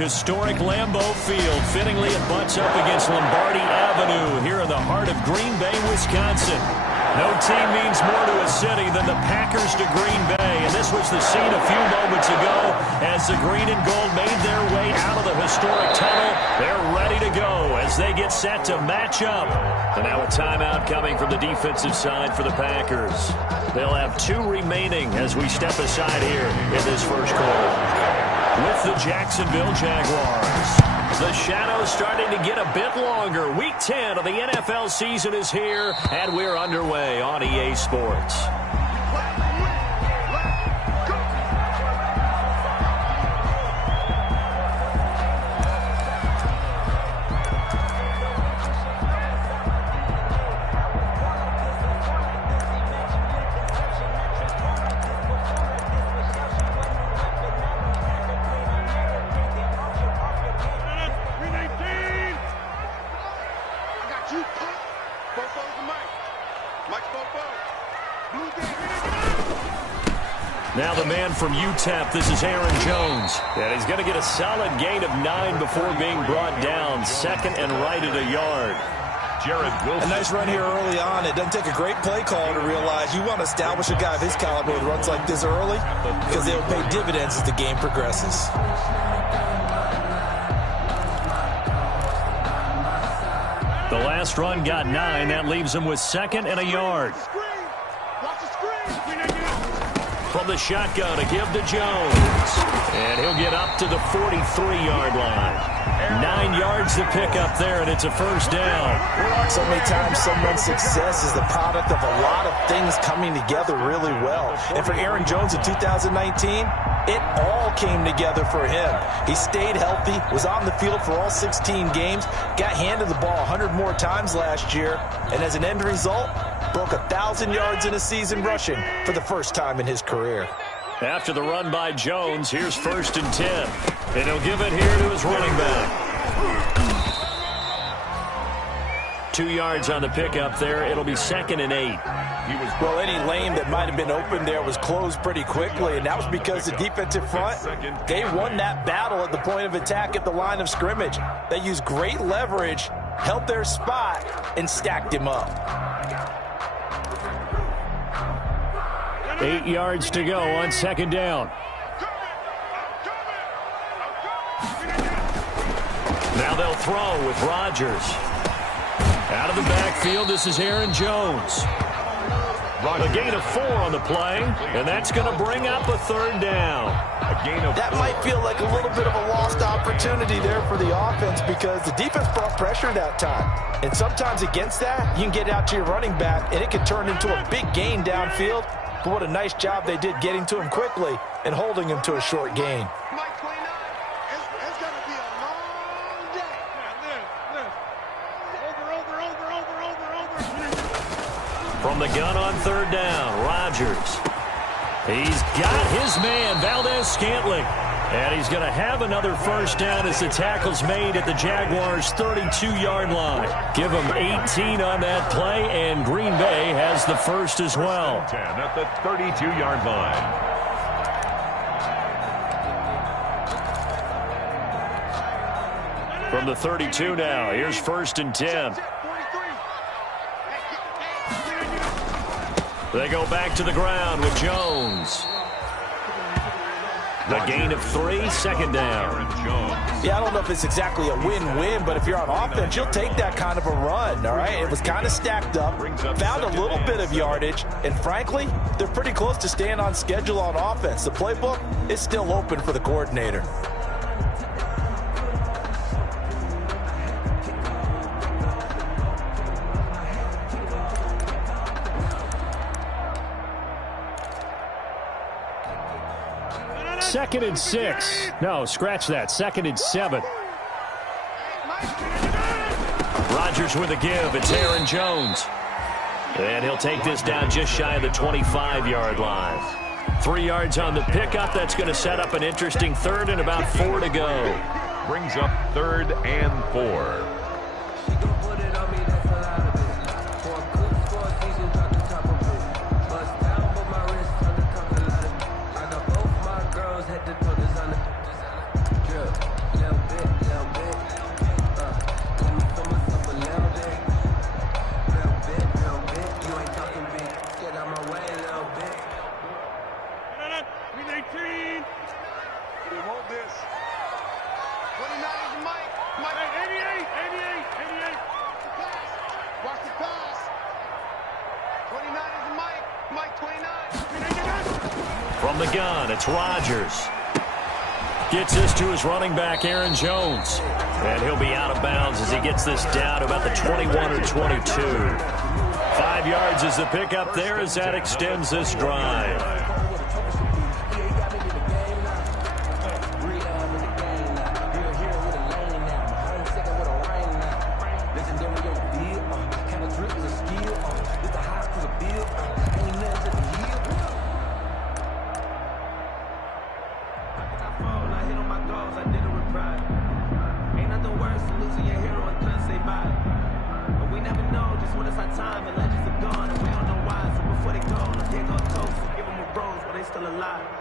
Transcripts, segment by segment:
Historic Lambeau Field. Fittingly, it butts up against Lombardi Avenue here in the heart of Green Bay, Wisconsin. No team means more to a city than the Packers to Green Bay. And this was the scene a few moments ago as the green and gold made their way out of the historic tunnel. They're ready to go as they get set to match up. And now a timeout coming from the defensive side for the Packers. They'll have 2 remaining as we step aside here in this first quarter. With the Jacksonville Jaguars. The shadow's starting to get a bit longer. Week 10 of the NFL season is here, and we're underway on EA Sports. Now the man from UTEP, this is Aaron Jones. And he's going to get a solid gain of 9 before being brought down. Second and right at a yard. Jared Wilson. A nice run here early on. It doesn't take a great play call to realize you want to establish a guy of his caliber with runs like this early because they'll pay dividends as the game progresses. The last run got 9. That leaves him with second and a yard. From the shotgun, a give to Jones. And he'll get up to the 43-yard line. 9 yards to pick up there, and it's a first down. So many times someone's success is the product of a lot of things coming together really well. And for Aaron Jones in 2019, it all came together for him. He stayed healthy, was on the field for all 16 games, got handed the ball 100 more times last year, and as an end result, broke 1,000 yards in a season rushing for the first time in his career. After the run by Jones, here's 1st and 10. And he'll give it here to his running back. 2 yards on the pickup there. It'll be 2nd and 8. Well, any lane that might have been open there was closed pretty quickly, and that was because the defensive front, they won that battle at the point of attack at the line of scrimmage. They used great leverage, held their spot, and stacked him up. 8 yards to go on 2nd down. Now they'll throw with Rodgers. Out of the backfield, this is Aaron Jones. A gain of 4 on the play, and that's going to bring up a 3rd down. That might feel like a little bit of a lost opportunity there for the offense because the defense brought pressure that time. And sometimes against that, you can get out to your running back, and it can turn into a big gain downfield. But what a nice job they did getting to him quickly and holding him to a short gain. From the gun on 3rd down, Rodgers. He's got his man, Valdez-Scantling. And he's going to have another first down as the tackle's made at the Jaguars' 32-yard line. Give him 18 on that play, and Green Bay has the first as well. 10 at the 32-yard line. From the 32 now, here's 1st and 10. They go back to the ground with Jones. The gain of 3, 2nd down. Yeah, I don't know if it's exactly a win-win, but if you're on offense, you'll take that kind of a run, all right? It was kind of stacked up, found a little bit of yardage, and frankly, they're pretty close to staying on schedule on offense. The playbook is still open for the coordinator. Second and 6. No, scratch that. 2nd and 7. Rodgers with a give. It's Aaron Jones. And he'll take this down just shy of the 25-yard line. 3 yards on the pickup. That's going to set up an interesting 3rd and about 4 to go. Brings up 3rd and 4. From the gun, it's Rodgers. Gets this to his running back, Aaron Jones. And he'll be out of bounds as he gets this down to about the 21 or 22. 5 yards is the pickup there as that extends this drive.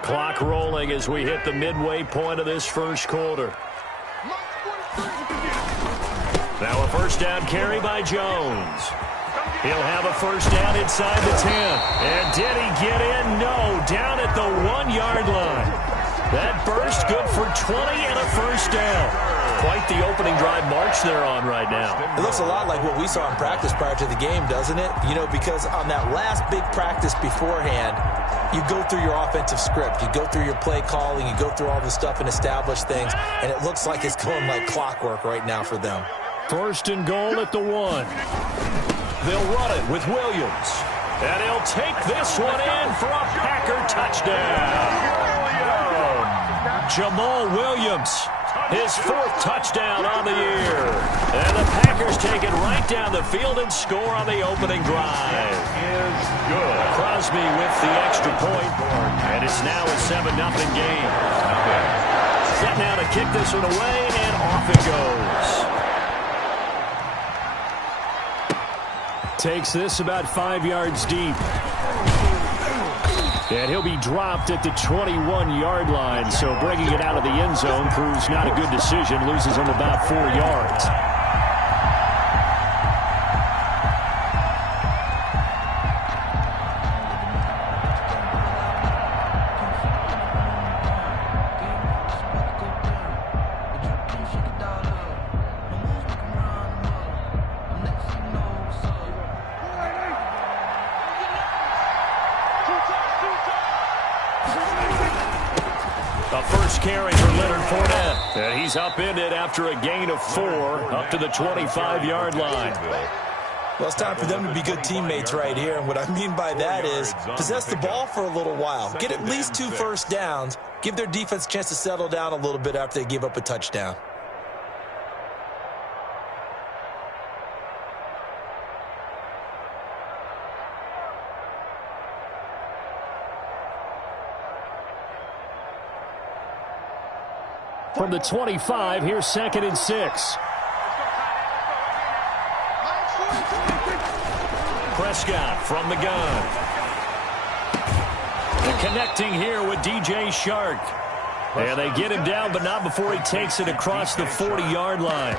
Clock rolling as we hit the midway point of this first quarter. Now a first down carry by Jones. He'll have a first down inside the 10. And did he get in? No, down at the 1-yard line. That burst good for 20 and a first down. Quite the opening drive march they're on right now. It looks a lot like what we saw in practice prior to the game, doesn't it? You know, because on that last big practice beforehand, you go through your offensive script. You go through your play calling. You go through all the stuff and establish things. And it looks like it's going like clockwork right now for them. First and goal at the 1. They'll run it with Williams. And he'll take this one in for a Packer touchdown. Jamal Williams, his 4th touchdown on the year. And the Packers take it right down the field and score on the opening drive. Is good. Crosby with the extra point, and it's now a 7-0 game. Set now to kick this one away, and off it goes. Takes this about 5 yards deep. And he'll be dropped at the 21-yard line, so bringing it out of the end zone proves not a good decision. Loses him about 4 yards. Carry for Leonard Fournette. And he's upended after a gain of 4 up to the 25-yard line. Well, it's time for them to be good teammates right here. And what I mean by that is possess the ball for a little while. Get at least 2 first downs. Give their defense a chance to settle down a little bit after they give up a touchdown. From the 25, here's 2nd and 6. Prescott from the gun. And connecting here with DJ Shark. And they get him down, but not before he takes it across the 40-yard line.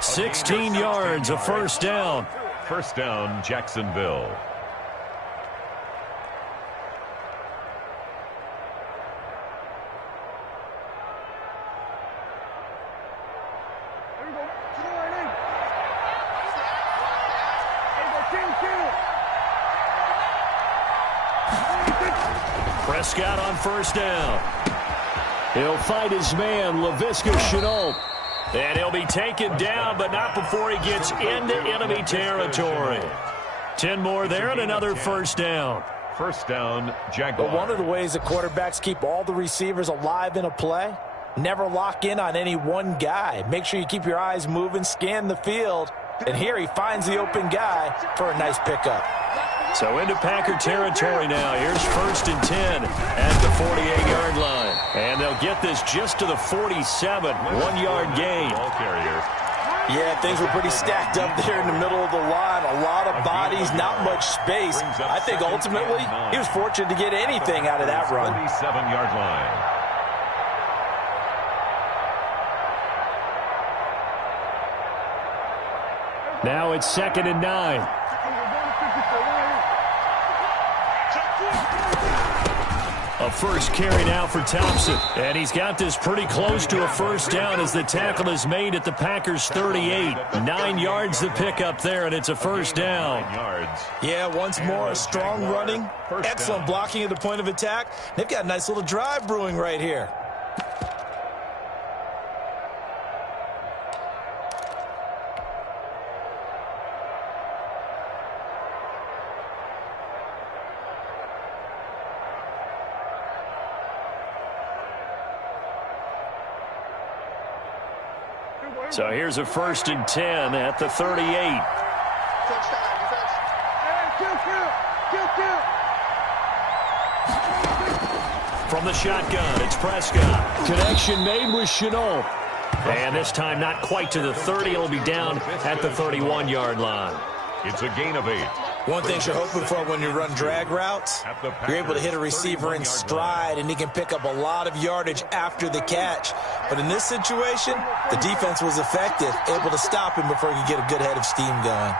16 yards, a first down. First down, Jacksonville. Prescott on first down. He'll fight his man, Laviska Shenault. And he'll be taken down, but not before he gets into enemy territory. 10 more there and another first down. First down, Jaguars. But one of the ways that quarterbacks keep all the receivers alive in a play, never lock in on any one guy. Make sure you keep your eyes moving, scan the field. And here he finds the open guy for a nice pickup. So into Packer territory now. Here's 1st and 10 at the 48-yard line. And they'll get this just to the 47, 1-yard gain. Ball carrier. Yeah, things were pretty stacked up there in the middle of the line. A lot of bodies, not much space. I think ultimately he was fortunate to get anything out of that run. 47-yard line. Now it's 2nd and 9. A first carry now for Thompson. And he's got this pretty close to a first down as the tackle is made at the Packers' 38. 9 yards to pick up there, and it's a first down. 9 yards. Yeah, once more, strong running, excellent blocking at the point of attack. They've got a nice little drive brewing right here. So here's a 1st and 10 at the 38. From the shotgun, it's Prescott. Connection made with Chenault. And this time not quite to the 30. It'll be down at the 31-yard line. It's a gain of 8. One thing you're hoping for when you run drag routes, you're able to hit a receiver in stride, and he can pick up a lot of yardage after the catch. But in this situation, the defense was effective, able to stop him before he could get a good head of steam going.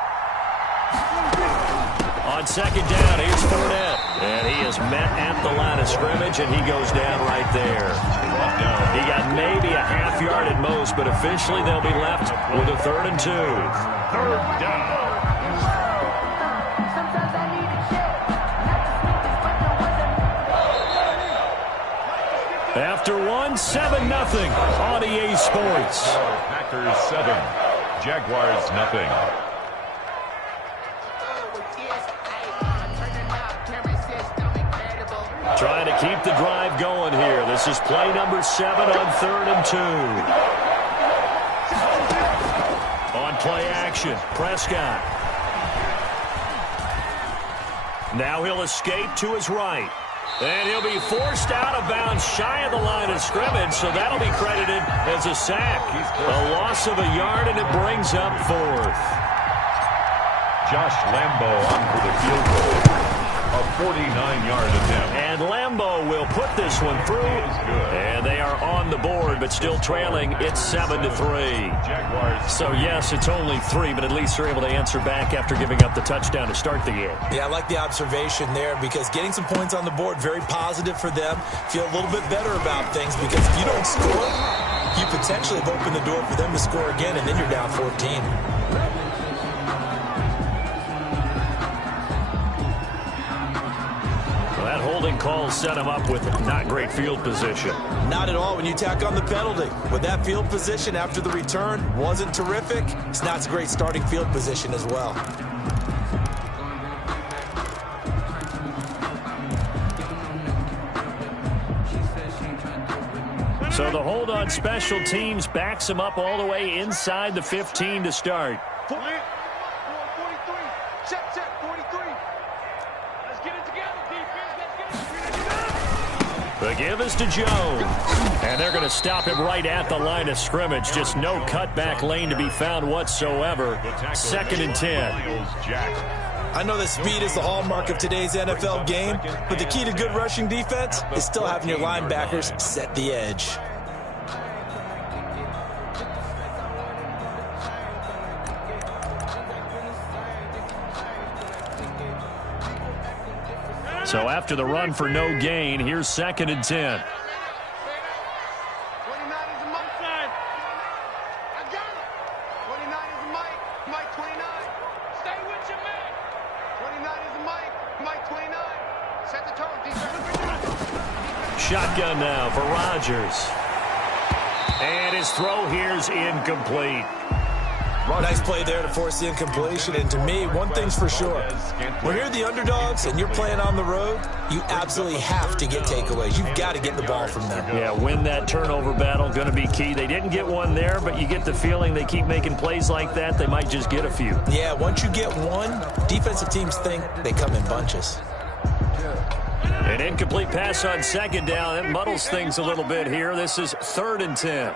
On 2nd down, here's Fournette. And he is met at the line of scrimmage, and he goes down right there. He got maybe a half yard at most, but officially they'll be left with a 3rd and 2. 3rd down. After 7-0 on EA Sports. Packers 7, Jaguars nothing. Trying to keep the drive going here. This is play number 7 on 3rd and 2. On play action, Prescott. Now he'll escape to his right. And he'll be forced out of bounds shy of the line of scrimmage, so that'll be credited as a sack. A loss of a yard, and it brings up 4th. Josh Lambo on for the field goal. A 49-yard attempt. And Lambo will put this one through. And they are on the board, but still trailing. It's 7-3. Jaguars. So, yes, it's only 3, but at least they're able to answer back after giving up the touchdown to start the game. Yeah, I like the observation there because getting some points on the board, very positive for them. Feel a little bit better about things because if you don't score, you potentially have opened the door for them to score again, and then you're down 14. That holding call set him up with not great field position. Not at all when you tack on the penalty. With that field position after the return wasn't terrific, it's not a great starting field position as well. So the hold on special teams backs him up all the way inside the 15 to start. 43. Check, 43. Let's get it together, defense. The give is to Jones. And they're going to stop him right at the line of scrimmage. Just no cutback lane to be found whatsoever. 2nd and 10. I know that speed is the hallmark of today's NFL game, but the key to good rushing defense is still having your linebackers set the edge. So after the run for no gain, here's 2nd and 10. 29 is a Mike side. I got it. 29 is a Mike. Mike 29. Stay with your man. 29 is a Mike. Mike 29. Set the tone, defense. Shotgun now for Rodgers. And his throw here's incomplete. Nice play there to force the incompletion. And to me, one thing's for sure. When you're the underdogs and you're playing on the road, you absolutely have to get takeaways. You've got to get the ball from them. Yeah, win that turnover battle, going to be key. They didn't get one there, but you get the feeling they keep making plays like that, they might just get a few. Yeah, once you get one, defensive teams think they come in bunches. An incomplete pass on 2nd down. That muddles things a little bit here. This is 3rd and 10.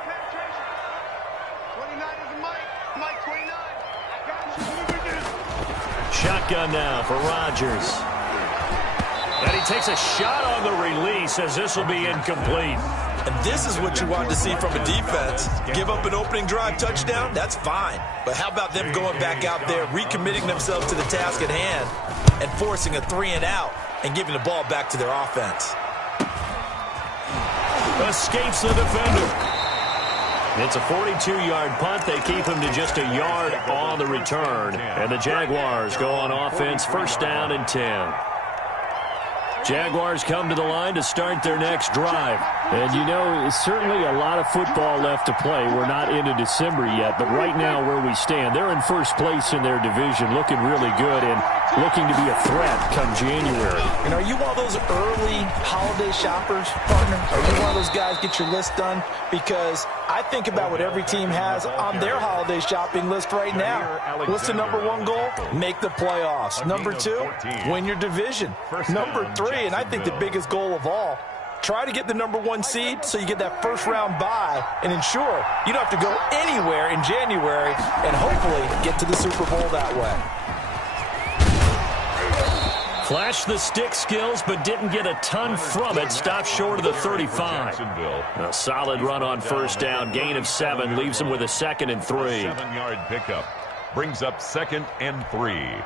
Shotgun now for Rodgers. And he takes a shot on the release as this will be incomplete. And this is what you want to see from a defense. Give up an opening drive touchdown, that's fine. But how about them going back out there, recommitting themselves to the task at hand, and forcing a 3 and out, and giving the ball back to their offense? Escapes the defender. It's a 42-yard punt. They keep him to just a yard on the return. And the Jaguars go on offense, first down and 10. Jaguars come to the line to start their next drive. And, you know, it's certainly a lot of football left to play. We're not into December yet, but right now where we stand, they're in first place in their division, looking really good and looking to be a threat come January. And are you one of those early holiday shoppers, partner? Are you one of those guys get your list done? Because I think about what every team has on their holiday shopping list right now. What's the number one goal? Make the playoffs. Number two, win your division. Number three, and I think the biggest goal of all, try to get the number one seed so you get that first round bye and ensure you don't have to go anywhere in January and hopefully get to the Super Bowl that way. Flashed the stick skills, but didn't get a ton from it. Stopped short of the 35. A solid run on first down. Gain of 7. Leaves him with a 2nd and 3. 7-yard pickup. Brings up 2nd and 3.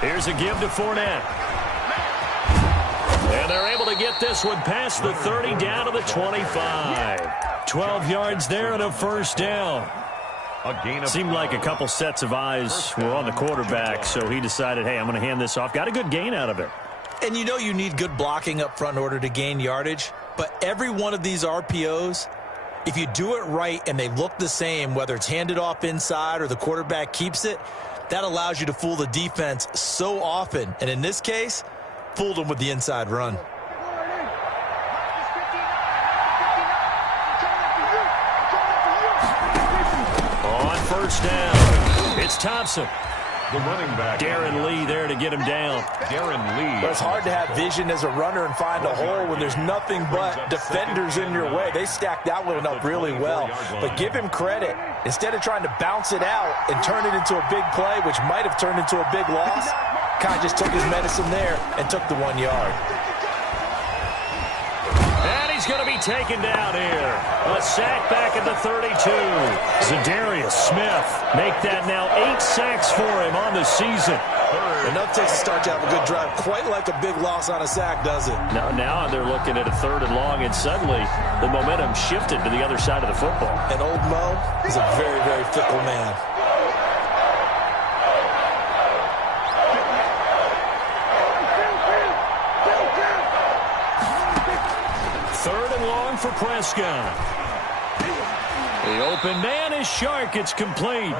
Here's a give to Fournette. And they're able to get this one past the 30 down to the 25. 12 yards there and a first down. Seemed like a couple sets of eyes were on the quarterback, so he decided, hey, I'm going to hand this off. Got a good gain out of it. And you know you need good blocking up front in order to gain yardage, but every one of these RPOs, if you do it right and they look the same, whether it's handed off inside or the quarterback keeps it, that allows you to fool the defense so often. And in this case, fooled them with the inside run. On first down, it's Thompson. The running back. Darren Lee there to get him down. Darren Lee. But it's hard to have vision as a runner and find a hole when there's nothing but defenders in your way. They stacked that one up really well. But give him credit. Instead of trying to bounce it out and turn it into a big play, which might have turned into a big loss, kind of just took his medicine there and took the 1 yard. And he's going to be taken down here. A sack back at the 32. Zadarius Smith make that now 8 sacks for him on the season. Enough takes a start to have a good drive. Quite like a big loss on a sack, does it? Now they're looking at a 3rd and long, and suddenly the momentum shifted to the other side of the football. And old Mo is a very, very fickle man. 3rd and long for Prescott. The open man is Shark. It's complete.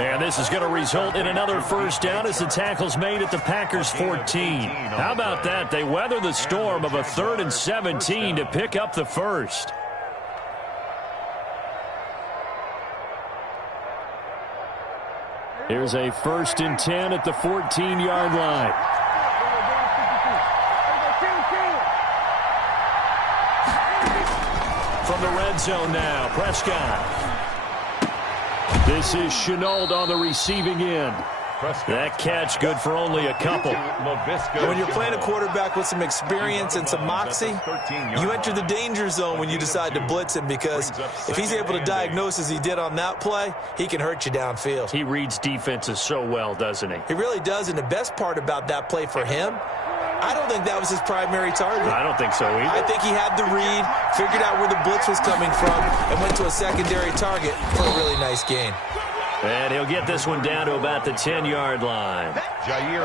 And this is going to result in another first down as the tackle's made at the Packers 14. How about that? They weather the storm of a 3rd and 17 to pick up the first. Here's a 1st and 10 at the 14-yard line. From the red zone now, Prescott. This is Chenault on the receiving end. That catch good for only a couple. When you're playing a quarterback with some experience and some moxie, you enter the danger zone when you decide to blitz him, because if he's able to diagnose as he did on that play, he can hurt you downfield. He reads defenses so well, doesn't he? He really does, and the best part about that play for him, I don't think that was his primary target. I don't think so either. I think he had the read, figured out where the blitz was coming from, and went to a secondary target for a really nice gain. And he'll get this one down to about the 10-yard line.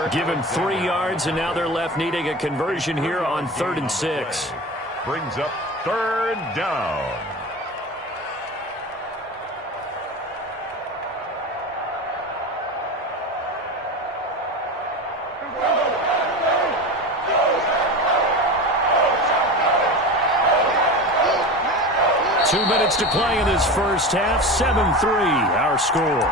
Give him 3 yards, and now they're left needing a conversion here on 3rd and 6. Brings up 3rd down. Two minutes to play in this first half. 7-3, our score.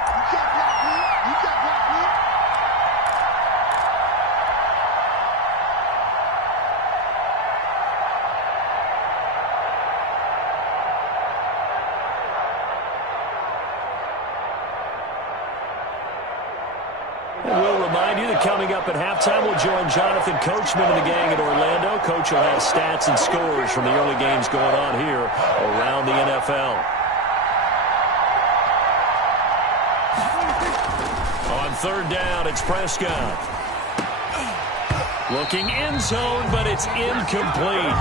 And we'll remind you that coming up at halftime, we'll join Jonathan Coachman and the gang at Orlando. Coach will have stats and scores from the early games going on here around the NFL. On third down, it's Prescott. Looking end zone, but it's incomplete.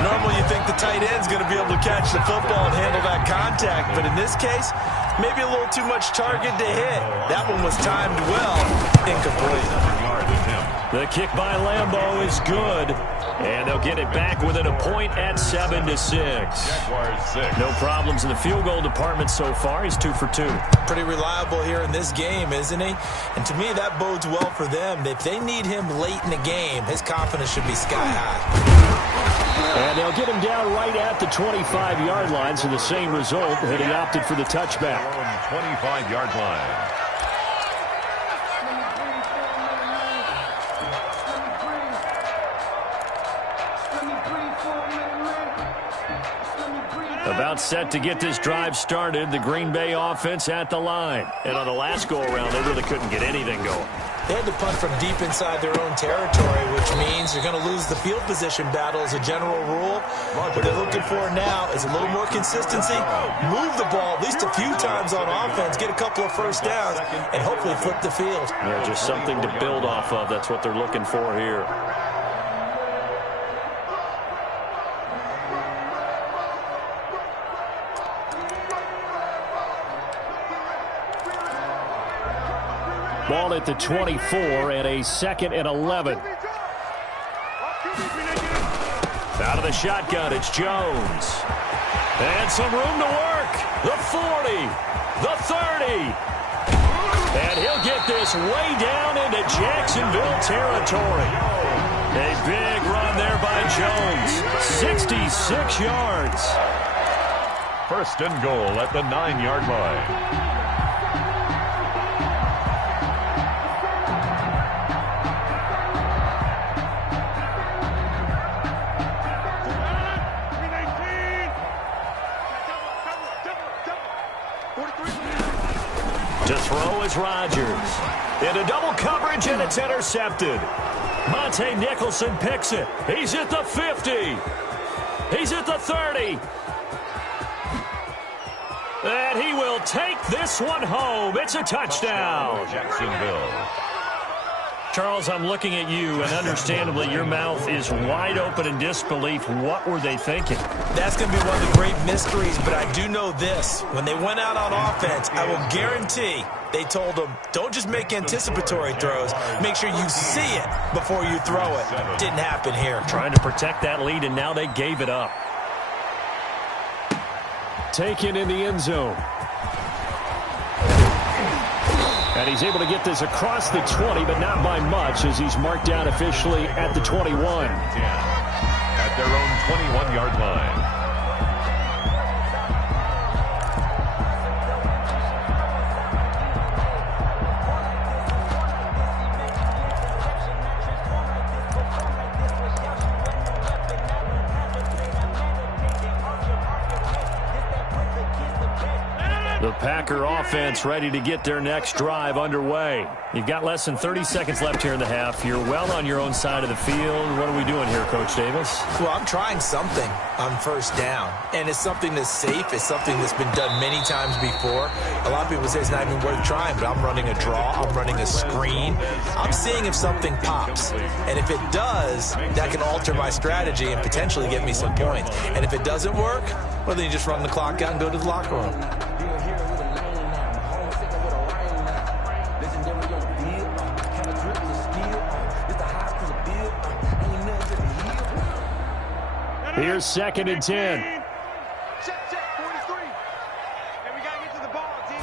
Normally you think the tight end's going to be able to catch the football and handle that contact, but in this case, maybe a little too much target to hit. That one was timed well. Incomplete. The kick by Lambeau is good. And they'll get it back within a point at 7-6. No problems in the field goal department so far. He's 2 for 2. Pretty reliable here in this game, isn't he? And to me, that bodes well for them. If they need him late in the game, his confidence should be sky high. And they'll get him down right at the 25-yard line, so the same result, and he opted for the touchback. 25-yard line. About set to get this drive started. The Green Bay offense at the line. And on the last go-around, they really couldn't get anything going. They had to punt from deep inside their own territory, which means they're going to lose the field position battle as a general rule. What they're looking for now is a little more consistency, move the ball at least a few times on offense, get a couple of first downs, and hopefully flip the field. Yeah, just something to build off of. That's what they're looking for here. Ball at the 24 and a 2nd and 11. Out of the shotgun, it's Jones. And some room to work. The 40, the 30. And he'll get this way down into Jacksonville territory. A big run there by Jones. 66 yards. First and goal at the 9-yard line. To throw is Rodgers. Into double coverage, and it's intercepted. Monte Nicholson picks it. He's at the 50. He's at the 30. And he will take this one home. It's a touchdown. Jacksonville. Charles, I'm looking at you, and understandably, your mouth is wide open in disbelief. What were they thinking? That's going to be one of the great mysteries, but I do know this. When they went out on offense, I will guarantee they told them, don't just make anticipatory throws. Make sure you see it before you throw it. Didn't happen here. Trying to protect that lead, and now they gave it up. Taken in the end zone. And he's able to get this across the 20, but not by much, as he's marked down officially at the 21. At their own 21-yard line. The Packer offense ready to get their next drive underway. You've got less than 30 seconds left here in the half. You're well on your own side of the field. What are we doing here, Coach Davis? Well, I'm trying something on first down, and it's something that's safe. It's something that's been done many times before. A lot of people say it's not even worth trying, but I'm running a draw. I'm running a screen. I'm seeing if something pops, and if it does, that can alter my strategy and potentially get me some points. And if it doesn't work, well, then you just run the clock out and go to the locker room. Here's 2nd and 10. Check, 43. And we got to get to the ball, team.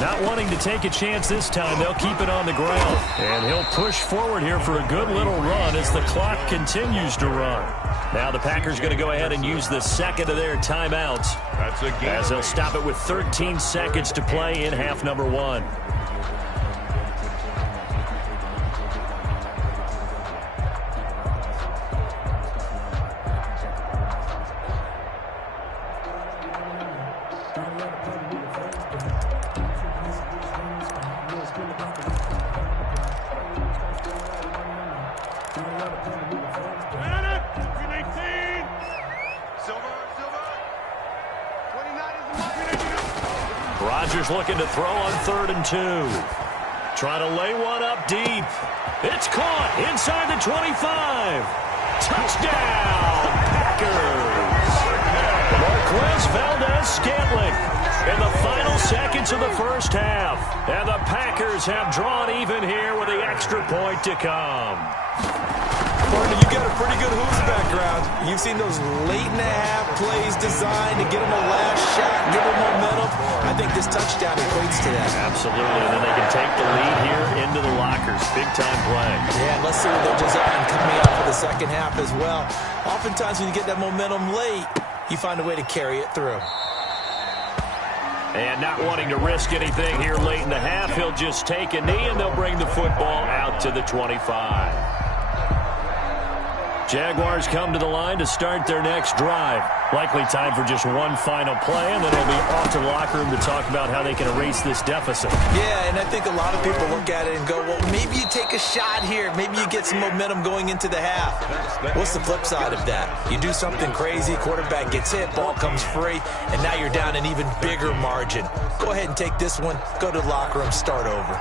Not wanting to take a chance this time, they'll keep it on the ground. And he'll push forward here for a good little run as the clock continues to run. Now the Packers going to go ahead and use the second of their timeouts. That's a game. As they'll stop it with 13 seconds to play in half number 1. Rodgers looking to throw on 3rd and 2. Trying to lay one up deep. It's caught inside the 25. Touchdown, Packers. Marquez Valdez-Scantling in the final seconds of the first half. And the Packers have drawn even here with the extra point to come. Partner, you got a pretty good hoops background. You've seen those late-in-the-half plays designed to get them a last shot, give them momentum. I think this touchdown equates to that. Absolutely, and then they can take the lead here into the lockers. Big-time play. Yeah, and let's see what they're designed coming out for the second half as well. Oftentimes when you get that momentum late, you find a way to carry it through. And not wanting to risk anything here late in the half, he'll just take a knee, and they'll bring the football out to the 25. Jaguars come to the line to start their next drive. Likely time for just one final play, and then they'll be off to the locker room to talk about how they can erase this deficit. Yeah, and I think a lot of people look at it and go, well, maybe you take a shot here. Maybe you get some momentum going into the half. What's the flip side of that? You do something crazy, quarterback gets hit, ball comes free, and now you're down an even bigger margin. Go ahead and take this one, go to the locker room, start over.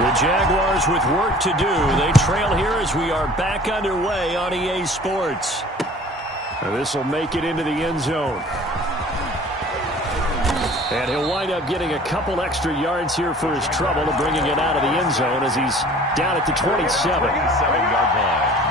The Jaguars with work to do. They trail here as we are back underway on EA Sports. This will make it into the end zone. And he'll wind up getting a couple extra yards here for his trouble to bringing it out of the end zone as he's down at the 27. 27-yard line.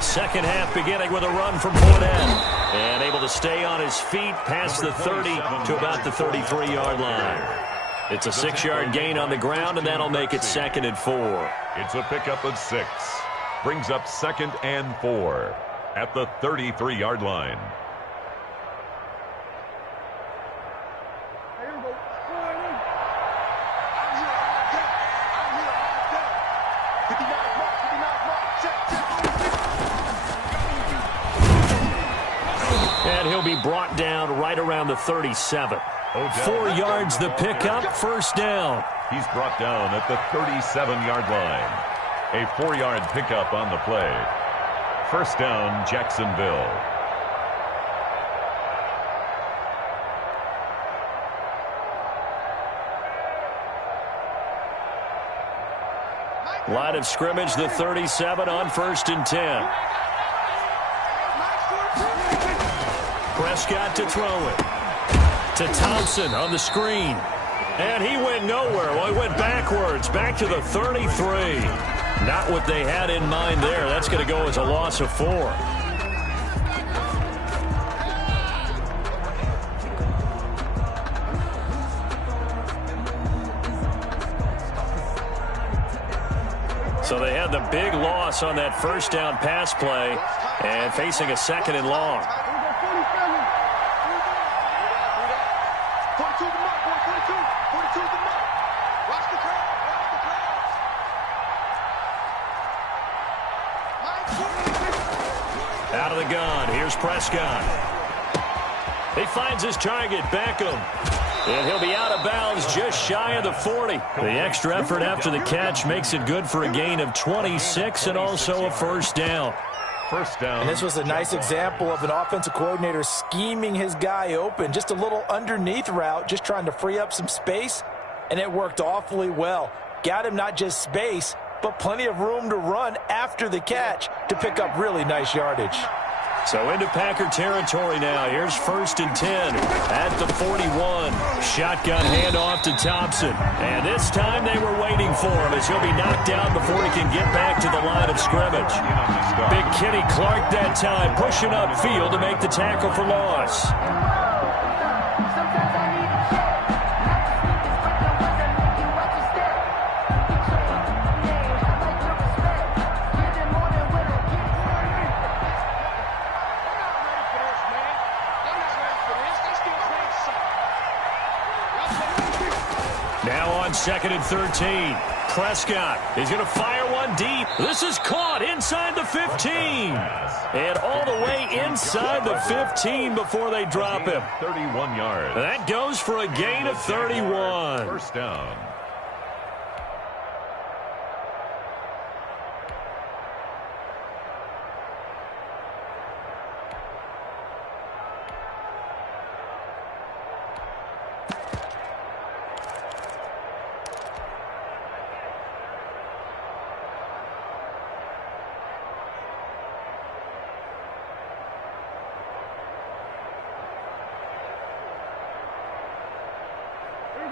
Second half beginning with a run from Fournette. And able to stay on his feet past the 30 to about the 33-yard line. It's a 6-yard gain on the ground, and that'll make it 2nd and 4. It's a pickup of 6. Brings up 2nd and 4 at the 33-yard line. And he'll be brought down right around the 37. 4 yards the pickup, first down. He's brought down at the 37-yard line. A 4-yard pickup on the play. First down, Jacksonville. Line of scrimmage, the 37 on 1st and 10. Prescott to throw it. To Thompson on the screen. And he went nowhere. Well, he went backwards, back to the 33. Not what they had in mind there. That's going to go as a loss of 4. So they had the big loss on that first down pass play and facing a 2nd and long. Out of the gun, here's Prescott. He finds his target, Beckham. And he'll be out of bounds just shy of the 40. The extra effort after the catch makes it good for a gain of 26 and also a first down. First down. And this was a nice example of an offensive coordinator scheming his guy open. Just a little underneath route, just trying to free up some space, and it worked awfully well. Got him not just space, but plenty of room to run after the catch to pick up really nice yardage. So into Packer territory now. Here's 1st and 10 at the 41. Shotgun handoff to Thompson. And this time they were waiting for him as he'll be knocked down before he can get back to the line of scrimmage. Big Kenny Clark that time pushing upfield to make the tackle for loss. Now on 2nd and 13. Prescott. He's going to fire one deep. This is caught inside the 15. And all the way inside the 15 before they drop him. 31 yards. That goes for a gain of 31. First down.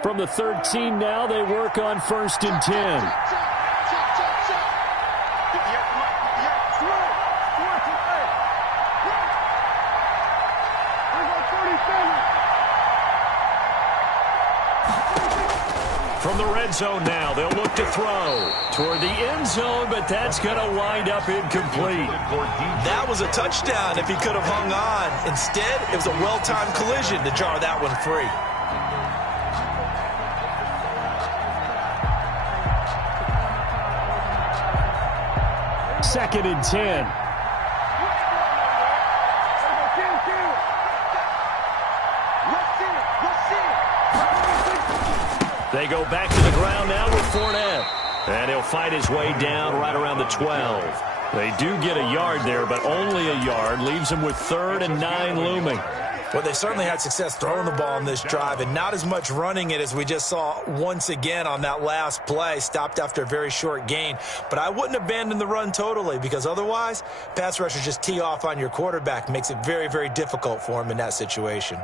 From the 13 now, they work on 1st and 10. From the red zone now, they'll look to throw toward the end zone, but that's going to wind up incomplete. That was a touchdown if he could have hung on. Instead, it was a well-timed collision to jar that one free. 2nd and 10. They go back to the ground now with Fournette. And he'll fight his way down right around the 12. They do get a yard there, but only a yard. Leaves them with 3rd and 9 looming. Well, they certainly had success throwing the ball on this drive and not as much running it as we just saw once again on that last play. Stopped after a very short gain. But I wouldn't abandon the run totally because otherwise, pass rushers just tee off on your quarterback. Makes it very, very difficult for him in that situation.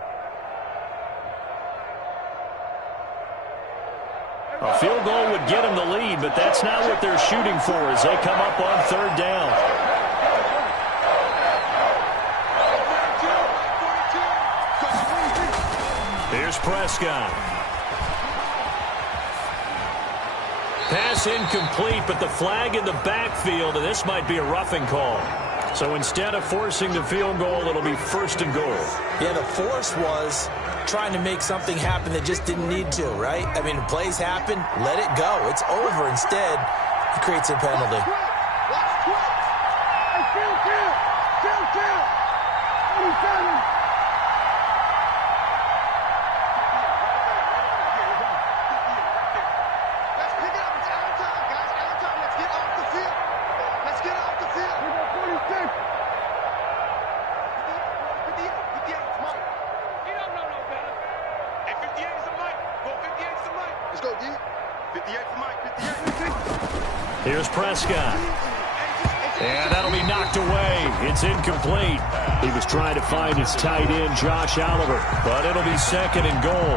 A field goal would get them the lead, but that's not what they're shooting for as they come up on 3rd down. Here's Prescott. Pass incomplete, but the flag in the backfield, and this might be a roughing call. So instead of forcing the field goal, it'll be 1st and goal. Yeah, the force was trying to make something happen that just didn't need to, right? I mean, plays happen, let it go. It's over. Instead, he creates a penalty. Here's Prescott. And that'll be knocked away. It's incomplete. He was trying to find his tight end, Josh Oliver, but it'll be 2nd and goal.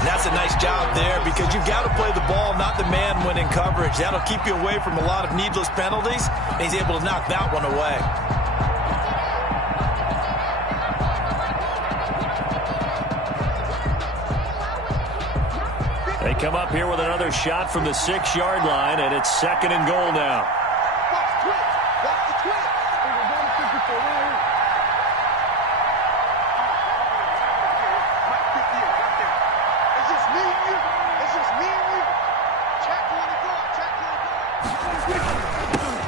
That's a nice job there because you've got to play the ball, not the man when in coverage. That'll keep you away from a lot of needless penalties, and he's able to knock that one away. They come up here with another shot from the 6-yard line, and it's 2nd and goal now.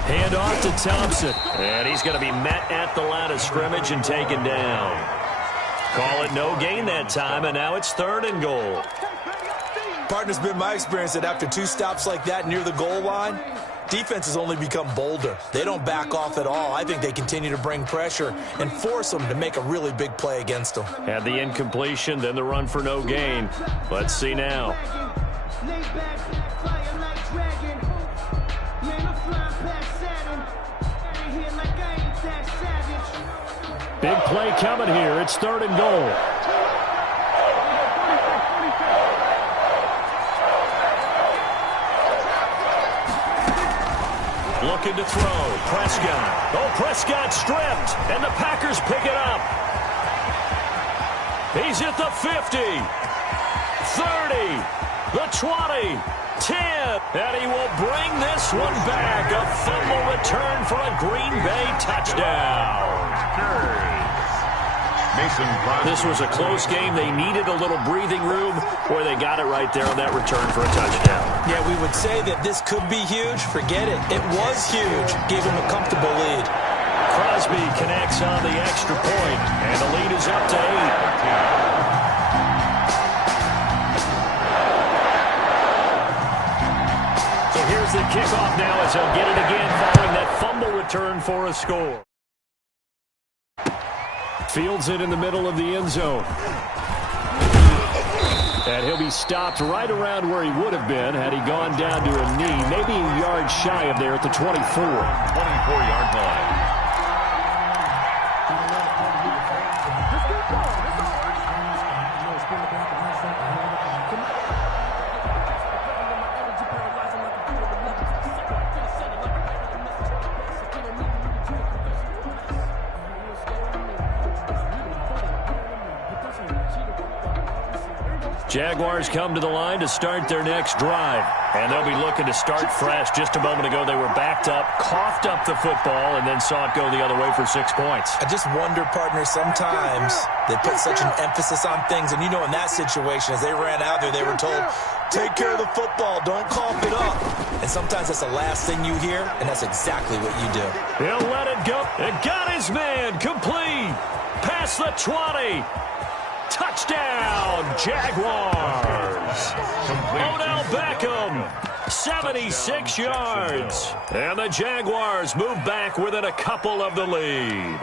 Hand off to Thompson, and he's going to be met at the line of scrimmage and taken down. Call it no gain that time, and now it's 3rd and goal. Partner's been my experience that after 2 stops like that near the goal line, defenses only become bolder. They don't back off at all. I think they continue to bring pressure and force them to make a really big play against them. Had the incompletion, then the run for no gain. Let's see now. Big play coming here. It's 3rd and goal. Looking to throw. Prescott. Oh, Prescott stripped, and the Packers pick it up. He's at the 50, 30, the 20, 10, and he will bring this one back. A fumble return for a Green Bay touchdown. This was a close game. They needed a little breathing room, where they got it right there on that return for a touchdown. Yeah, we would say that this could be huge. Forget it. It was huge. Gave him a comfortable lead. Crosby connects on the extra point, and the lead is up to 8. So here's the kickoff now as he'll get it again following that fumble return for a score. Fields it in the middle of the end zone. And he'll be stopped right around where he would have been had he gone down to a knee, maybe a yard shy of there at the 24. 24-yard line. Jaguars come to the line to start their next drive. And they'll be looking to start fresh. Just a moment ago, they were backed up, coughed up the football, and then saw it go the other way for 6 points. I just wonder, partner, sometimes they put such an emphasis on things. And, you know, in that situation, as they ran out there, they were told, take care of the football, don't cough it up. And sometimes that's the last thing you hear, and that's exactly what you do. He'll let it go. It got his man complete. Past the 20. Touchdown, Jaguars. Odell Beckham, 76 yards. And the Jaguars move back within a couple of the lead.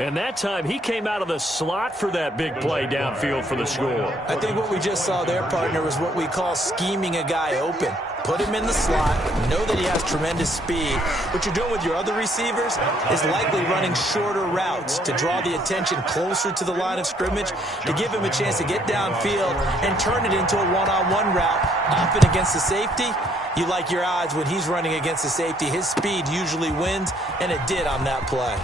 And that time, he came out of the slot for that big play downfield for the score. I think what we just saw there, partner, was what we call scheming a guy open. Put him in the slot, know that he has tremendous speed. What you're doing with your other receivers is likely running shorter routes to draw the attention closer to the line of scrimmage, to give him a chance to get downfield and turn it into a one-on-one route. Often against the safety, you like your odds when he's running against the safety. His speed usually wins, and it did on that play.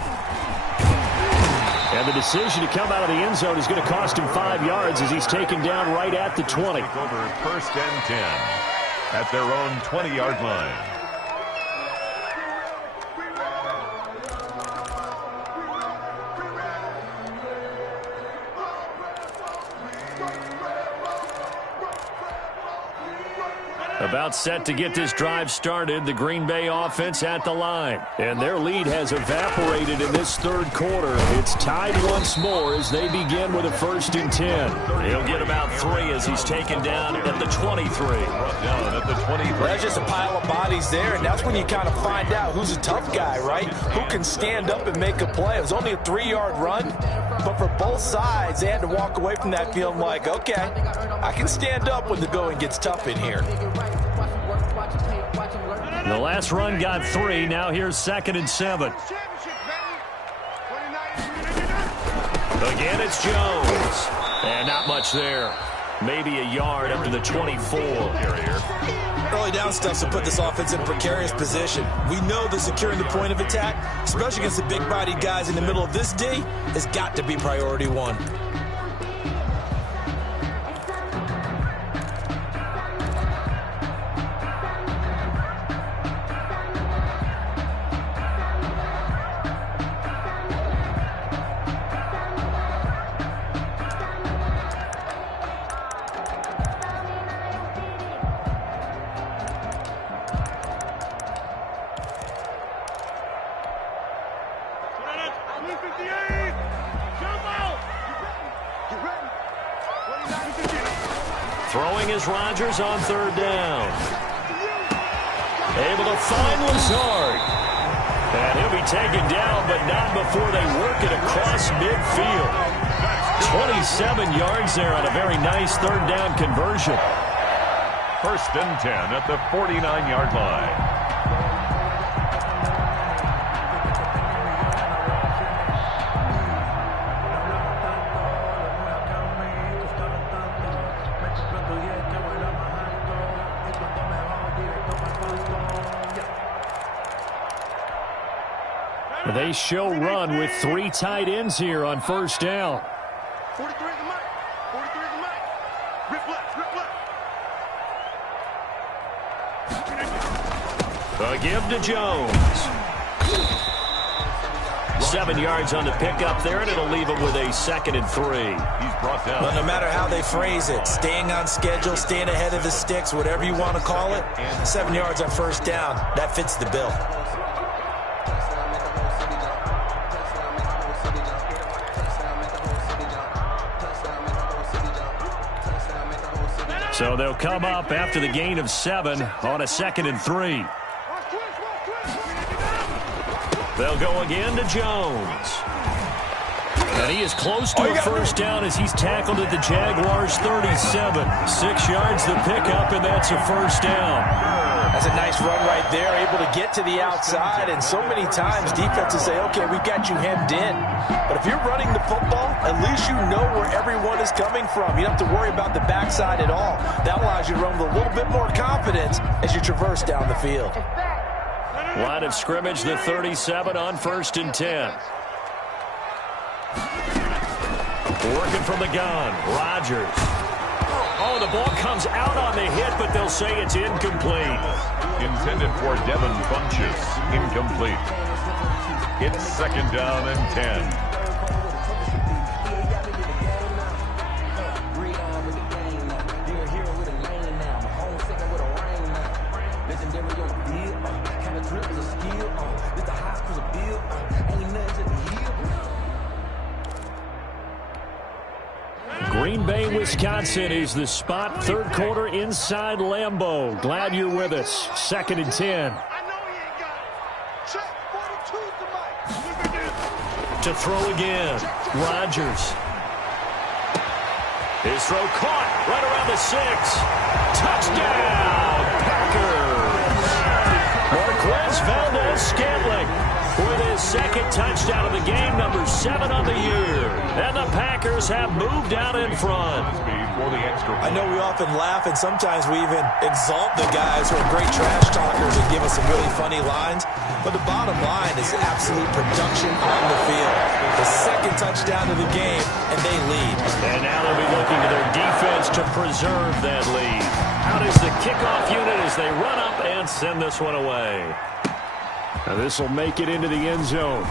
And the decision to come out of the end zone is going to cost him 5 yards as he's taken down right at the 20. Over 1st and 10 at their own 20-yard line. About set to get this drive started, the Green Bay offense at the line. And their lead has evaporated in this third quarter. It's tied once more as they begin with a 1st and 10. He'll get about 3 as he's taken down at the 23. Down at the 23. Well, there's just a pile of bodies there, and that's when you kind of find out who's a tough guy, right? Who can stand up and make a play. It was only a 3-yard run, but for both sides, they had to walk away from that feeling like, okay, I can stand up when the going gets tough in here. The last run got 3. Now here's 2nd and 7. Again, it's Jones. And not much there. Maybe a yard up to the 24. Early down stuff to put this offense in a precarious position. We know that securing the point of attack, especially against the big-bodied guys in the middle of this D, has got to be priority 1. Throwing is Rodgers on 3rd down. Able to find Lazard. And he'll be taken down, but not before they work it across midfield. 27 yards there on a very nice 3rd down conversion. 1st and 10 at the 49-yard line. They show run with 3 tight ends here on 1st down. 43 is the mic. 43 is the mic. Rip left, rip left. A give to Jones. 7 yards on the pickup there, and it'll leave him with a 2nd and 3. He's brought down. Well, no matter how they phrase it, staying on schedule, staying ahead of the sticks, whatever you want to call it, 7 yards on first down, that fits the bill. So they'll come up after the gain of 7 on a 2nd and 3. They'll go again to Jones. And he is close to a first down as he's tackled at the Jaguars' 37. 6 yards the pickup, and that's a first down. That's a nice run right there, able to get to the outside, and so many times defenses say, okay, we've got you hemmed in. But if you're running the football, at least you know where everyone is coming from. You don't have to worry about the backside at all. That allows you to run with a little bit more confidence as you traverse down the field. Line of scrimmage, the 37 on 1st and 10. Working from the gun, Rodgers. Oh, the ball comes out on the hit, but they'll say it's incomplete. Intended for Devin Funchess. Incomplete. It's 2nd down and 10. Green Bay, Wisconsin is the spot. 3rd quarter inside Lambeau. Glad you're with us. 2nd and 10. To throw again. Rodgers. His throw caught right around the 6. Touchdown, Packers. Marquez Valdez-Scantling with his 2nd touchdown of the game, number 7 on the year. And the Packers have moved out in front. I know we often laugh, and sometimes we even exalt the guys who are great trash talkers and give us some really funny lines. But the bottom line is absolute production on the field. The 2nd touchdown of the game, and they lead. And now they'll be looking to their defense to preserve that lead. Out is the kickoff unit as they run up and send this one away. Now this will make it into the end zone.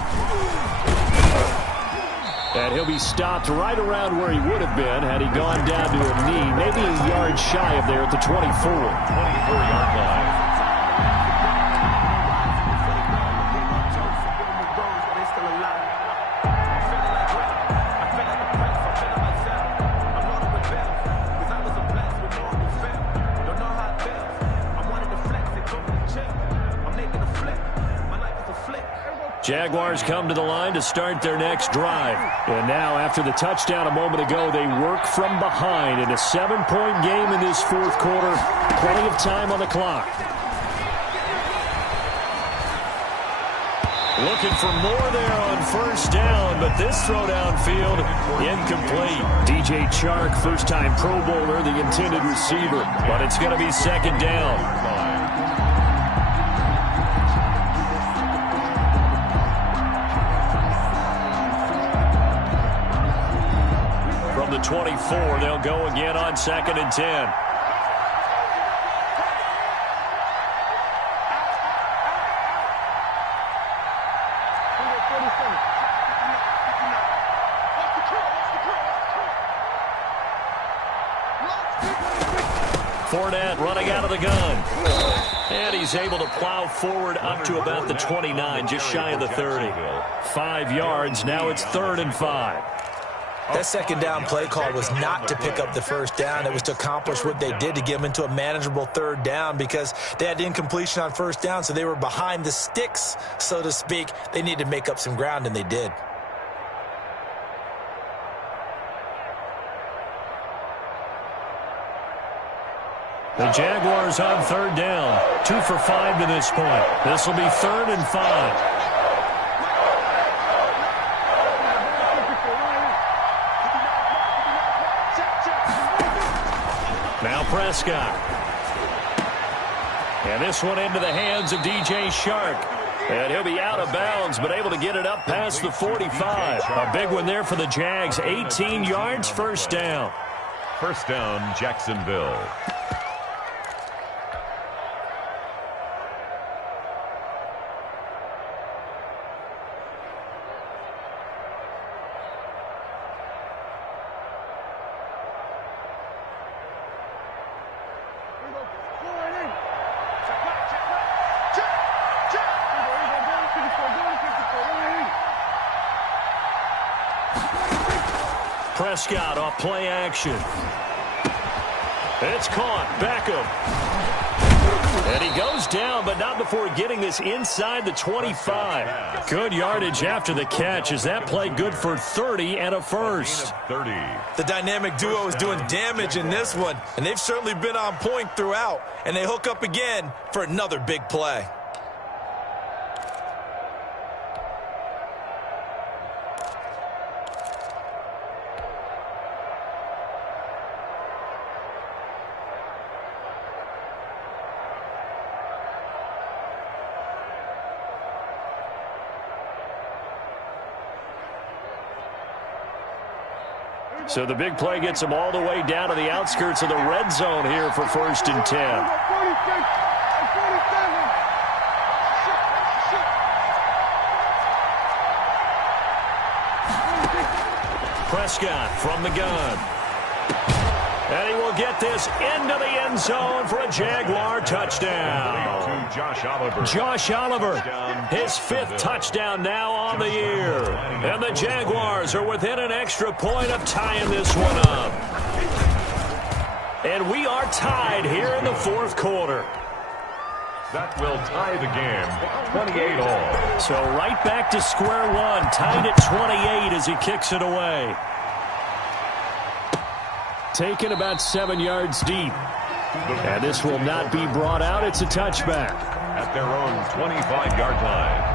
And he'll be stopped right around where he would have been had he gone down to a knee, maybe a yard shy of there at the 24. 24-yard line. Jaguars come to the line to start their next drive. And now, after the touchdown a moment ago, they work from behind in a 7-point game in this 4th quarter. Plenty of time on the clock. Looking for more there on first down, but this throw downfield, incomplete. DJ Chark, first-time Pro Bowler, the intended receiver, but it's going to be 2nd down. From the 24, they'll go again on 2nd and 10. Fournette running out of the gun. And he's able to plow forward up to about the 29, just shy of the 30. 5 yards, now it's 3rd and 5. That 2nd down play call was not to pick up the first down. It was to accomplish what they did to get them into a manageable 3rd down because they had incompletion on first down, so they were behind the sticks, so to speak. They needed to make up some ground, and they did. The Jaguars on 3rd down. 2 for 5 to this point. This will be 3rd and 5. Now Prescott. And this one into the hands of DJ Chark. And he'll be out of bounds, but able to get it up past the 45. A big one there for the Jags. 18 yards, first down. First down, Jacksonville. Prescott off play action. It's caught. Beckham. And he goes down, but not before getting this inside the 25. Good yardage after the catch. Is that play good for 30 and a first? The dynamic duo is doing damage in this one, and they've certainly been on point throughout. And they hook up again for another big play. So the big play gets them all the way down to the outskirts of the red zone here for 1st and 10. Prescott from the gun. And he will get this into the end zone for a Jaguar touchdown. Josh Oliver, his 5th touchdown now on the year. And the Jaguars are within an extra point of tying this one up. And we are tied here in the 4th quarter. That will tie the game, 28 all. So right back to square one, tied at 28 as he kicks it away. Taken about 7 yards deep. And this will not be brought out. It's a touchback. At their own 25-yard line.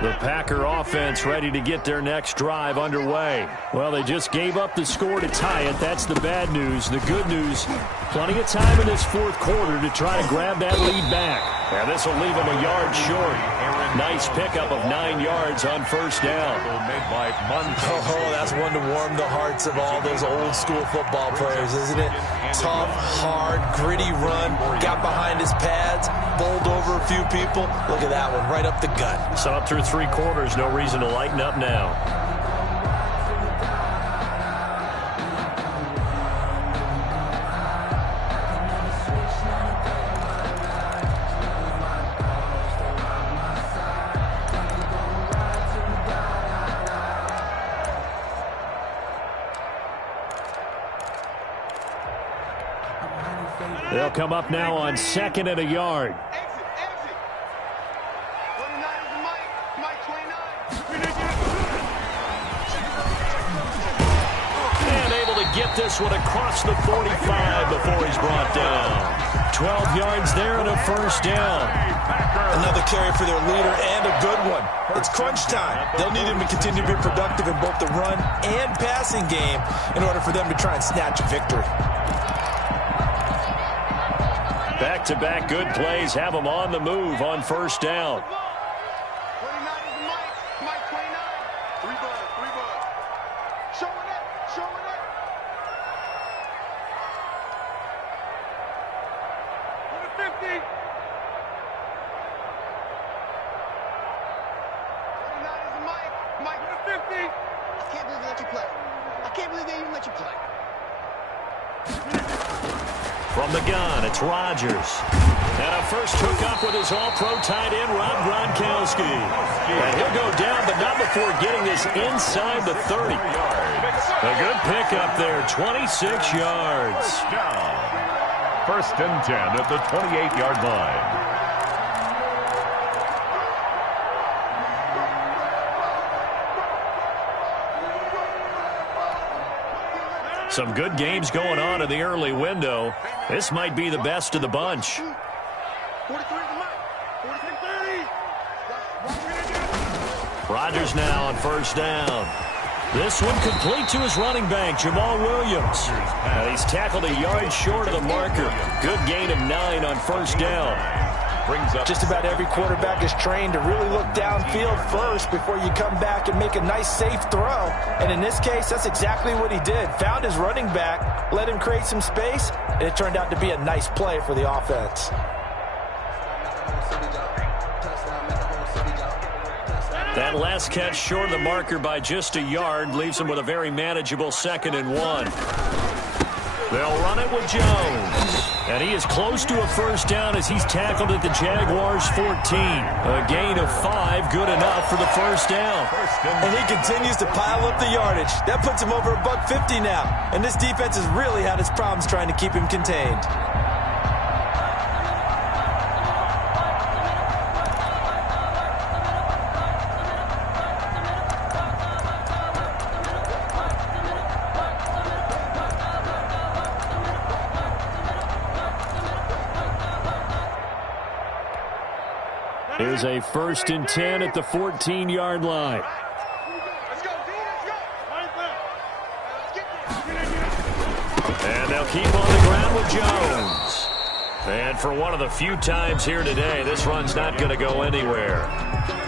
The Packer offense ready to get their next drive underway. Well, they just gave up the score to tie it. That's the bad news. The good news, plenty of time in this 4th quarter to try to grab that lead back. And this will leave them a yard short. Nice pickup of 9 yards on 1st down. Oh, that's one to warm the hearts of all those old school football players, isn't it? Tough, hard, gritty run. Got behind his pads, bowled over a few people. Look at that one, right up the gut. Saw it through 3 quarters. No reason to lighten up now. They'll come up now on 2nd and a yard. Exit. 29 is Mike 29. And able to get this one across the 45 before he's brought down. 12 yards there and a 1st down. Another carry for their leader and a good one. It's crunch time. They'll need him to continue to be productive in both the run and passing game in order for them to try and snatch a victory. Back-to-back good plays have them on the move on 1st down. 29 is Mike 29. 3 bud. Showing it. 29 is Mike 50. I can't believe they let you play. I can't believe they even let you play. From the gun, it's Rodgers. And a first hookup with his all-pro tight end, Rob Gronkowski. And he'll go down, but not before getting this inside the 30. A good pickup there, 26 yards. 1st and 10 at the 28-yard line. Some good games going on in the early window. This might be the best of the bunch. 43 is Mike. 43-30. Rodgers now on 1st down. This one complete to his running back, Jamal Williams. He's tackled a yard short of the marker. Good gain of 9 on 1st down. Just about every quarterback is trained to really look downfield first before you come back and make a nice, safe throw. And in this case, that's exactly what he did. Found his running back, let him create some space, and it turned out to be a nice play for the offense. That last catch short of the marker by just a yard leaves him with a very manageable 2nd and 1. They'll run it with Jones. And he is close to a first down as he's tackled at the Jaguars' 14. A gain of 5, good enough for the first down. And he continues to pile up the yardage. That puts him over $150 now. And this defense has really had its problems trying to keep him contained. Here's a 1st and 10 at the 14-yard line. Let's go, D. Let's go. And they'll keep on the ground with Jones. And for one of the few times here today, this run's not going to go anywhere.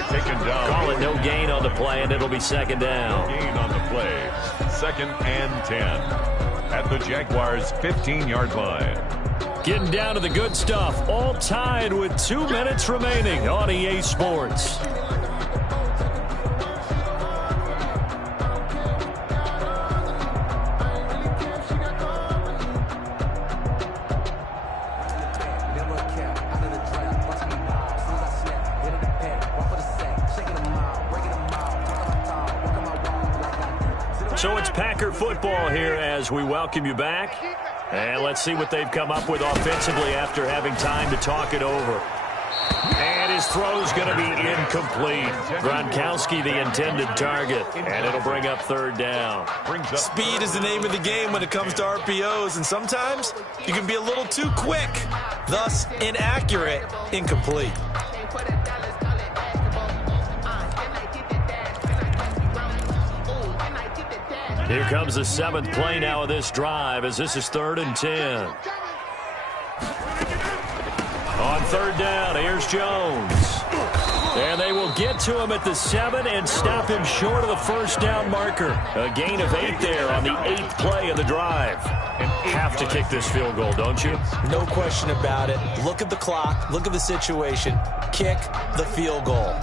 Taken down. Call it no gain on the play, and it'll be 2nd down. Gain on the play. 2nd and 10 at the Jaguars' 15-yard line. Getting down to the good stuff, all tied with 2 minutes remaining on EA Sports. So it's Packer football here as we welcome you back. And let's see what they've come up with offensively after having time to talk it over. And his throw's going to be incomplete. Gronkowski the intended target. And it'll bring up 3rd down. Speed is the name of the game when it comes to RPOs, and sometimes you can be a little too quick, thus inaccurate, incomplete. Here comes the 7th play now of this drive as this is 3rd and 10. On 3rd down, here's Jones. And they will get to him at the 7 and stop him short of the first down marker. A gain of 8 there on the 8th play of the drive. And have to kick this field goal, don't you? No question about it. Look at the clock. Look at the situation. Kick the field goal.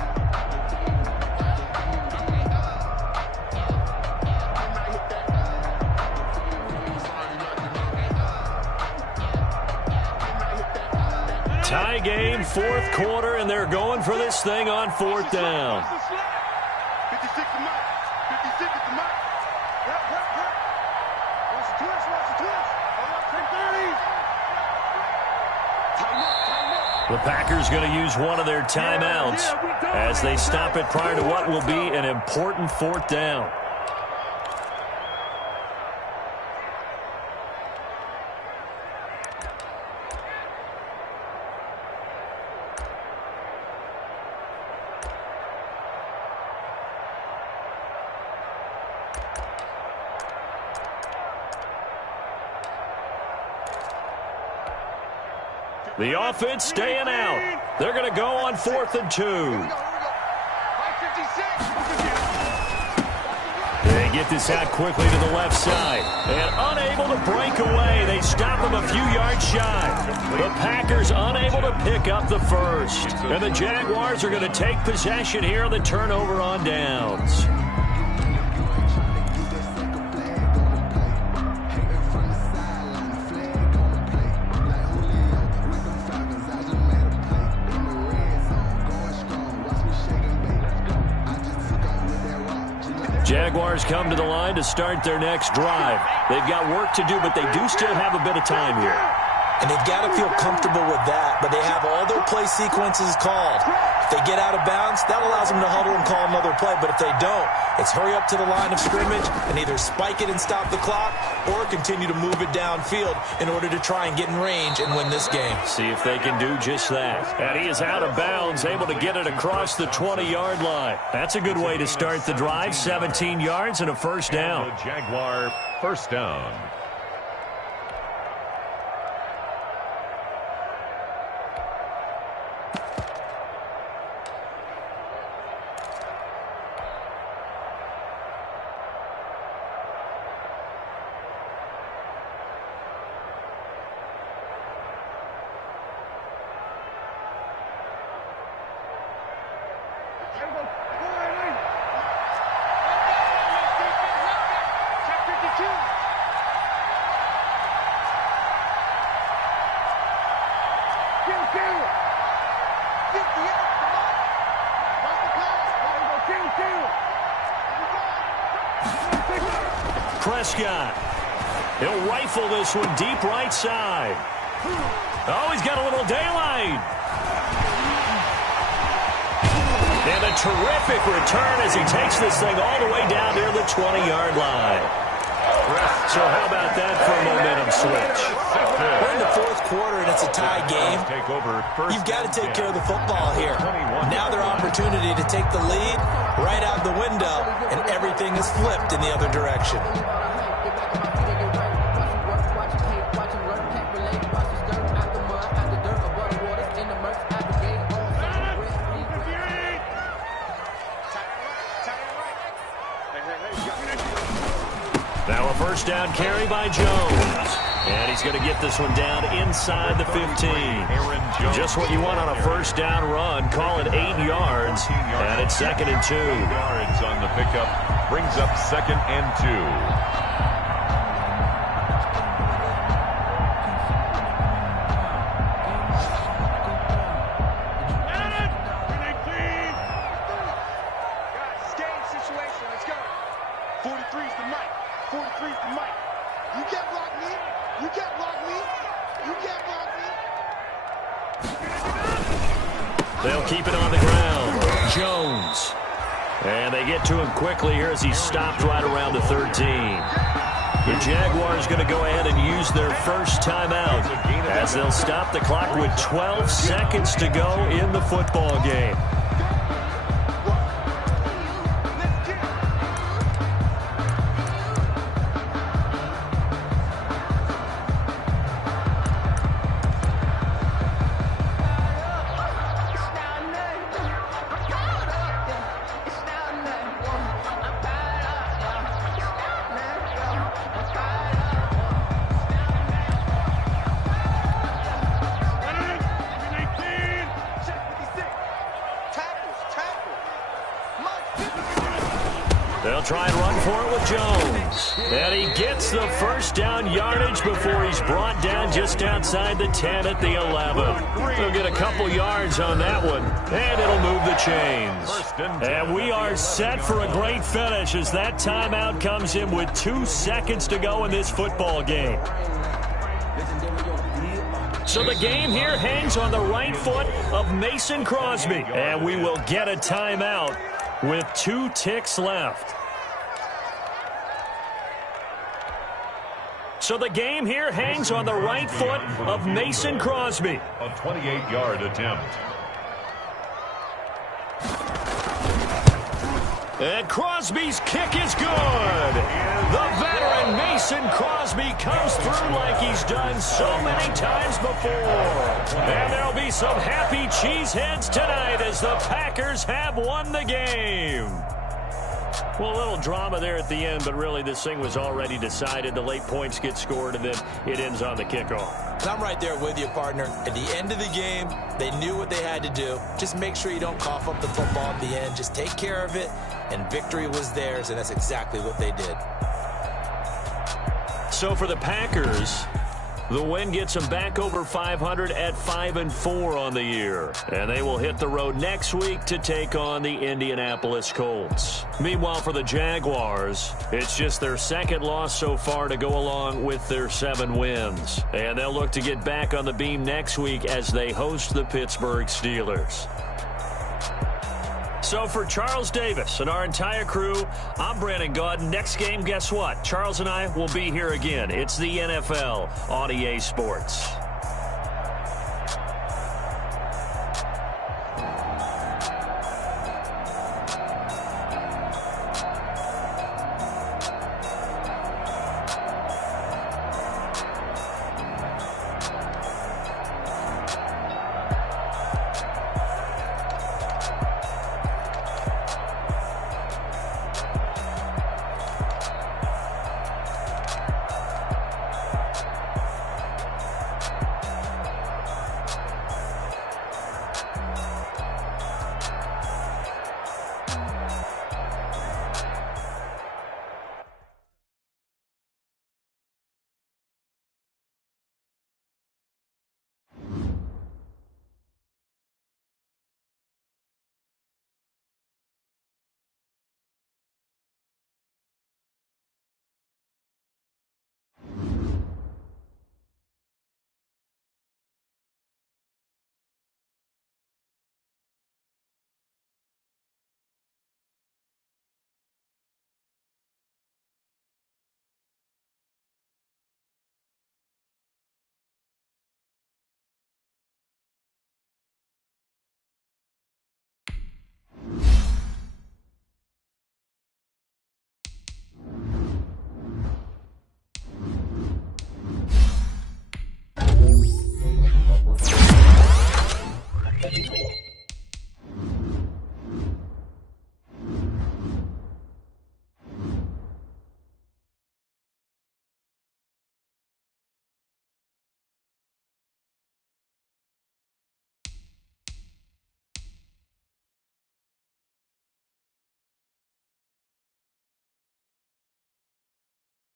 Tie game, 4th quarter, and they're going for this thing on 4th down. 56 to Mike. 56 to Mike. Watch the twist. Watch the twist. The Packers going to use one of their timeouts as they stop it prior to what will be an important 4th down. The offense staying out. They're going to go on 4th and 2. They get this out quickly to the left side. And unable to break away. They stop him a few yards shy. The Packers unable to pick up the first. And the Jaguars are going to take possession here on the turnover on downs. Jaguars come to the line to start their next drive. They've got work to do, but they do still have a bit of time here. And they've got to feel comfortable with that, but they have all their play sequences called. If they get out of bounds, that allows them to huddle and call another play. But if they don't, it's hurry up to the line of scrimmage and either spike it and stop the clock or continue to move it downfield in order to try and get in range and win this game. See if they can do just that. And he is out of bounds, able to get it across the 20-yard line. That's a good way to start the drive. 17 yards and a first down. The Jaguar first down. Prescott. He'll rifle this one deep right side. Oh, he's got a little daylight. And a terrific return as he takes this thing all the way down near the 20-yard line. So how about that for a momentum switch? We're in the fourth quarter and it's a tie game. You've got to take care of the football here. Now their opportunity to take the lead right out the window, and everything is flipped in the other direction. Now a first down carry by Jones. And he's going to get this one down inside the 15. Just what you want on a first down run. Call it 8 yards. And it's 2nd and 2. Yards on the pickup. Brings up 2nd and 2. They'll keep it on the ground. Jones. And they get to him quickly here as he's stopped right around the 13. The Jaguars going to go ahead and use their first timeout as they'll stop the clock with 12 seconds to go in the football game. They'll try and run for it with Jones. And he gets the first down yardage before he's brought down just outside the 10 at the 11. He'll get a couple yards on that one, and it'll move the chains. And we are set for a great finish as that timeout comes in with 2 seconds to go in this football game. So the game here hangs on the right foot of Mason Crosby. And we will get a timeout with 2 ticks left. So the game here hangs on the right foot of Mason Crosby. A 28-yard attempt. And Crosby's kick is good. The veteran Mason Crosby comes through like he's done so many times before. And there'll be some happy cheeseheads tonight as the Packers have won the game. Well, a little drama there at the end, but really this thing was already decided. The late points get scored, and then it ends on the kickoff. I'm right there with you, partner. At the end of the game, they knew what they had to do. Just make sure you don't cough up the football at the end. Just take care of it, and victory was theirs, and that's exactly what they did. So for the Packers, the win gets them back over 500 at 5-4 on the year. And they will hit the road next week to take on the Indianapolis Colts. Meanwhile, for the Jaguars, it's just their second loss so far to go along with their 7 wins. And they'll look to get back on the beam next week as they host the Pittsburgh Steelers. So for Charles Davis and our entire crew, I'm Brandon Gaudin. Next game, guess what? Charles and I will be here again. It's the NFL on EA Sports.